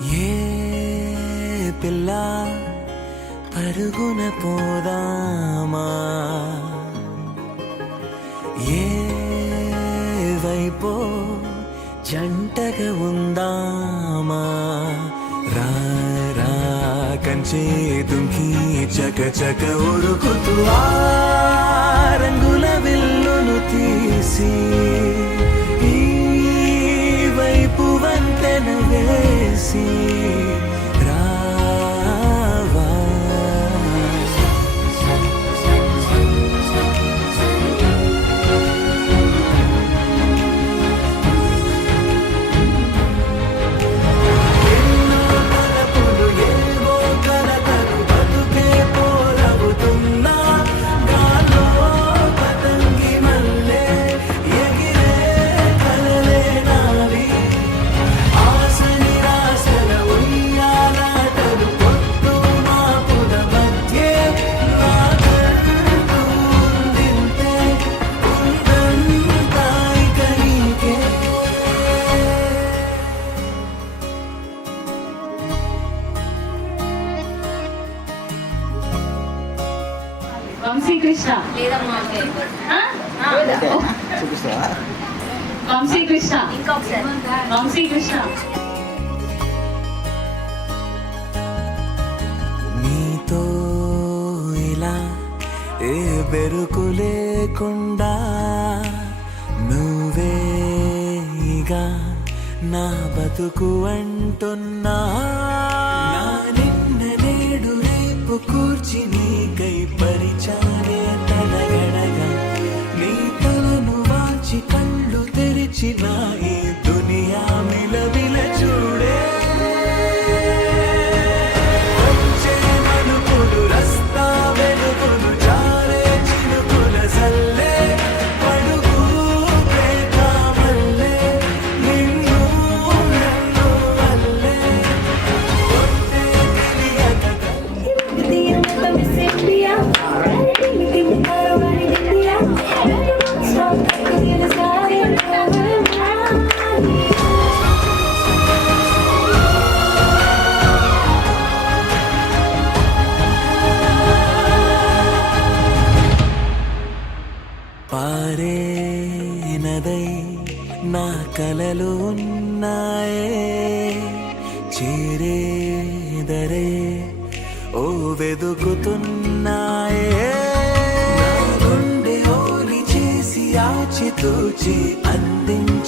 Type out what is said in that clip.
ఏ పిల్ల పరుగున పోదామా, ఏ వైపో జంటగా ఉందామా, రా రా కంచే దుంకి చక చక ఉరుకుతూ ఆ రంగుల విల్లును తీసి ఈ వైపు వంతెన వేసి రావా. ఎన్నో తలపులు ఏవో కలతలు బతుకే పోరవుతున్నా గాల్లో పతంగి మల్లె ఎగిరే కలలే నావి. ఆశ నిరాశల ఉయ్యాలాటలు పొద్దు మాపుల మధ్యే నాకంటూ ఉందింతే ఉందంతా ఇక నీకే. వంశీకృష్ణ చూపిస్తావా? వంశీకృష్ణ ఇంకొకసారి వంశీకృష్ణ నీతో ఇలా ఏ బెరుకు లేకుండా నువ్వేగా నా బతుకు అంటున్నా. నా నిన్న నేడు రేపు కూర్చి నీకై పరిచానే తడగడగా, నీ తలను వాచి కళ్ళు తెరిచిన ఈ దునియా మిలవిల చూడే. వచ్చే మలుపులు రస్తా వెలుగులు జారే చినుకుల సల్లే పడుగు ప్రేమల్లే నిన్ను నన్ను వల్లే కొట్టే తెలియక పారే నదై నా కలలు ఉన్నాయే, చేరేదరే ఓ వెదుకుతున్నాయే. నా గుండె ఓలి చేసి ఆచితూచి అందించ